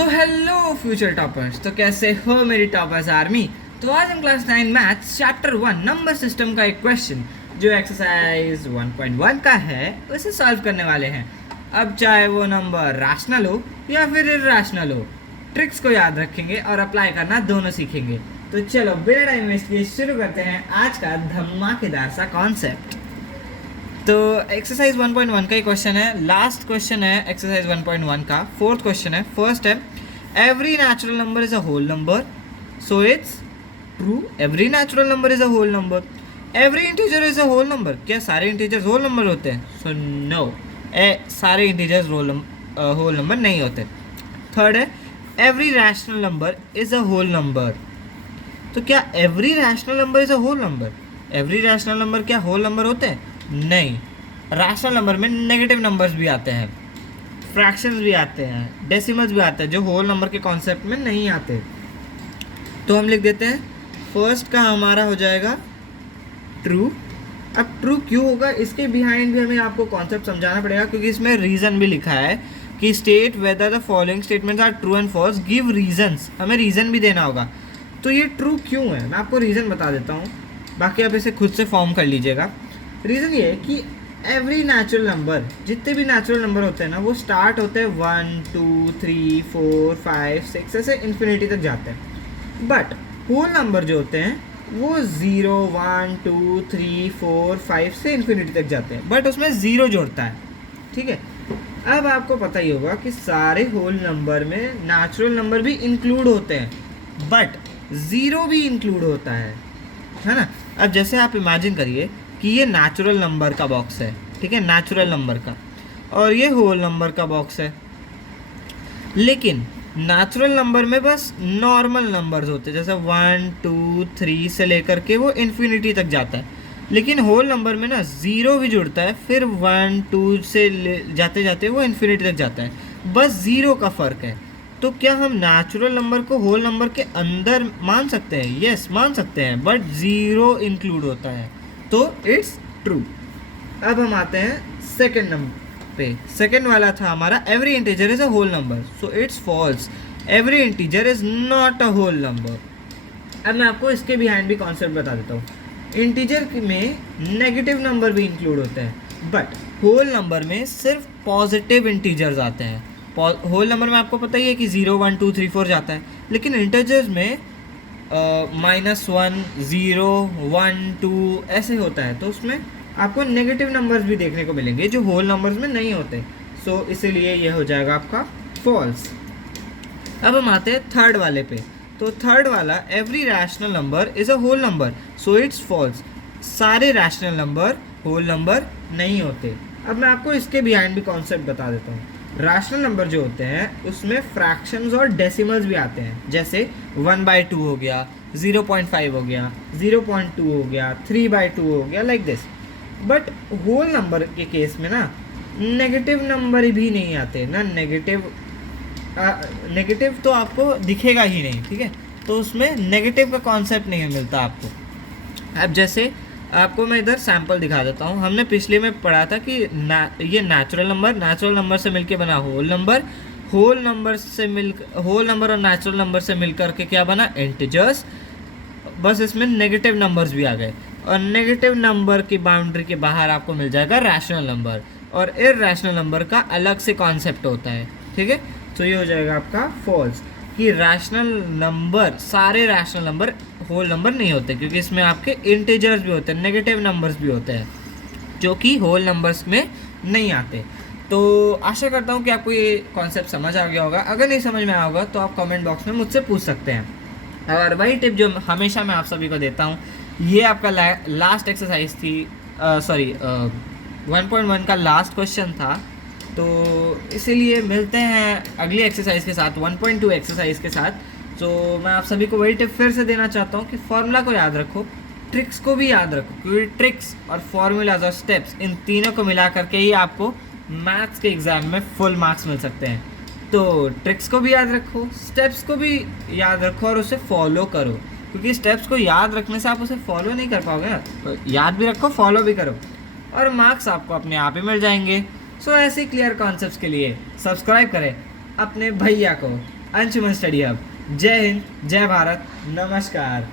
तो hello future toppers, तो कैसे हो मेरी टॉपर्स आर्मी। तो आज हम class 9 maths chapter 1 number system का एक क्वेश्चन जो एक्सरसाइज 1.1 का है उसे सॉल्व करने वाले हैं। अब चाहे वो नंबर रैशनल हो या फिर इरैशनल हो, ट्रिक्स को याद रखेंगे और अप्लाई करना दोनों सीखेंगे। तो चलो बिना टाइम वेस्ट किए शुरू करते हैं आज का धमाकेदार सा कॉन्सेप्ट। तो एक्सरसाइज 1.1 का ही क्वेश्चन है, लास्ट क्वेश्चन है एक्सरसाइज 1.1 का, फोर्थ क्वेश्चन है। फर्स्ट है every natural number is a whole number, so it's true. Every natural number is a whole number. Every integer is a whole number. क्या सारे integers whole number होते हैं? So no, सारे integers whole number नहीं होते। Third है every rational number is a whole number. तो क्या every rational number is a whole number? Every rational number क्या होल नंबर होते हैं? नहीं। रैशनल नंबर में नेगेटिव नंबर्स भी आते हैं, फ्रैक्शंस भी आते हैं, डेसिमल्स भी आते हैं जो होल नंबर के कॉन्सेप्ट में नहीं आते। तो हम लिख देते हैं फर्स्ट का हमारा हो जाएगा ट्रू। अब ट्रू क्यों होगा इसके बिहाइंड भी हमें आपको कॉन्सेप्ट समझाना पड़ेगा, क्योंकि इसमें रीज़न भी लिखा है कि state whether the following statements are true and false, give reasons. हमें रीज़न भी देना होगा। तो ये ट्रू क्यों है मैं आपको रीज़न बता देता हूँ, बाकी आप इसे खुद से फॉर्म कर लीजिएगा। रीज़न ये है कि एवरी नेचुरल नंबर, जितने भी नेचुरल नंबर होते हैं ना, वो स्टार्ट होते हैं 1 2 3 4 5 6 ऐसे इन्फिनिटी तक जाते हैं। बट होल नंबर जो होते हैं वो 0 1 2 3 4 5 से इन्फिनिटी तक जाते हैं, बट उसमें ज़ीरो जोड़ता है। ठीक है, अब आपको पता ही होगा कि सारे होल नंबर में नेचुरल नंबर भी इंक्लूड होते हैं, बट ज़ीरो भी इंक्लूड होता है ना। अब जैसे आप इमेजिन करिए कि ये नेचुरल नंबर का बॉक्स है, ठीक है, नेचुरल नंबर का, और ये होल नंबर का बॉक्स है। लेकिन नेचुरल नंबर में बस नॉर्मल नंबर्स होते हैं, जैसे 1 2 3 से लेकर के वो इन्फिनिटी तक जाता है। लेकिन होल नंबर में ना ज़ीरो भी जुड़ता है, फिर 1 2 से जाते जाते वो इन्फिनिटी तक जाता है, बस ज़ीरो का फ़र्क है। तो क्या हम नेचुरल नंबर को होल नंबर के अंदर मान सकते हैं? यस, मान सकते हैं, बट ज़ीरो इंक्लूड होता है, तो इट्स ट्रू। अब हम आते हैं सेकंड नंबर पे। सेकंड वाला था हमारा every integer is a whole number, so it's false. Every integer is not a whole number. अब मैं आपको इसके बिहाइंड भी कॉन्सेप्ट बता देता हूँ। इंटीजर में नेगेटिव नंबर भी इंक्लूड होते हैं, बट होल नंबर में सिर्फ पॉजिटिव इंटीजर्स आते हैं। होल नंबर में आपको पता ही है कि 0 1 2 3 4 जाता है, लेकिन इंटीजर्स में -1 0 1 2 ऐसे होता है, तो उसमें आपको नेगेटिव नंबर्स भी देखने को मिलेंगे जो होल नंबर्स में नहीं होते। सो इसीलिए ये हो जाएगा आपका फॉल्स। अब हम आते हैं थर्ड वाले पे। तो थर्ड वाला every rational number is a whole number, so it's false. सारे रैशनल नंबर होल नंबर नहीं होते। अब मैं आपको इसके बिहाइंड भी कॉन्सेप्ट बता देता हूँ। रैशनल नंबर जो होते हैं उसमें फ्रैक्शंस और डेसिमल्स भी आते हैं, जैसे 1/2 हो गया, 0.5 हो गया, 0.2 हो गया, 3/2 हो गया, like this. But whole number के केस में ना नेगेटिव नंबर भी नहीं आते ना। नेगेटिव तो आपको दिखेगा ही नहीं, ठीक है, तो उसमें नेगेटिव का कॉन्सेप्ट नहीं मिलता आपको। अब जैसे आपको मैं इधर सैंपल दिखा देता हूँ। हमने पिछले में पढ़ा था कि ये नेचुरल नंबर से मिलके बना होल नंबर, होल नंबर और नेचुरल नंबर से मिलकर के क्या बना? इंटीजर्स। बस इसमें नेगेटिव नंबर्स भी आ गए, और नेगेटिव नंबर की बाउंड्री के बाहर आपको मिल जाएगा रैशनल नंबर, और इरैशनल नंबर का अलग से कॉन्सेप्ट होता है, ठीक है। तो ये हो जाएगा आपका फॉल्स कि रैशनल नंबर, सारे रैशनल नंबर होल नंबर नहीं होते, क्योंकि इसमें आपके इंटीजर्स भी होते हैं, नेगेटिव नंबर्स भी होते हैं, जो कि होल नंबर्स में नहीं आते। तो आशा करता हूँ कि आपको ये कॉन्सेप्ट समझ आ गया होगा। अगर नहीं समझ में आया होगा तो आप कमेंट बॉक्स में मुझसे पूछ सकते हैं। और वही टिप जो हमेशा मैं आप सभी को देता हूँ, ये आपका लास्ट एक्सरसाइज थी, 1.1 का लास्ट क्वेश्चन था। तो इसीलिए मिलते हैं अगली एक्सरसाइज के साथ, 1.2 एक्सरसाइज के साथ। तो मैं आप सभी को वही टिप फिर से देना चाहता हूँ कि फॉर्मूला को याद रखो, ट्रिक्स को भी याद रखो, क्योंकि ट्रिक्स और फॉर्मूलाज और स्टेप्स, इन तीनों को मिला करके ही आपको मैथ्स के एग्ज़ाम में फुल मार्क्स मिल सकते हैं। तो ट्रिक्स को भी याद रखो, स्टेप्स को भी याद रखो, और उसे फॉलो करो, क्योंकि स्टेप्स को याद रखने से आप उसे फॉलो नहीं कर पाओगे ना। तो याद भी रखो, फॉलो भी करो, और मार्क्स आपको अपने आप ही मिल जाएंगे। सो ऐसे क्लियर कॉन्सेप्ट्स के लिए सब्सक्राइब करें अपने भैया को। Anshuman study hub. जय हिंद, जय भारत, नमस्कार।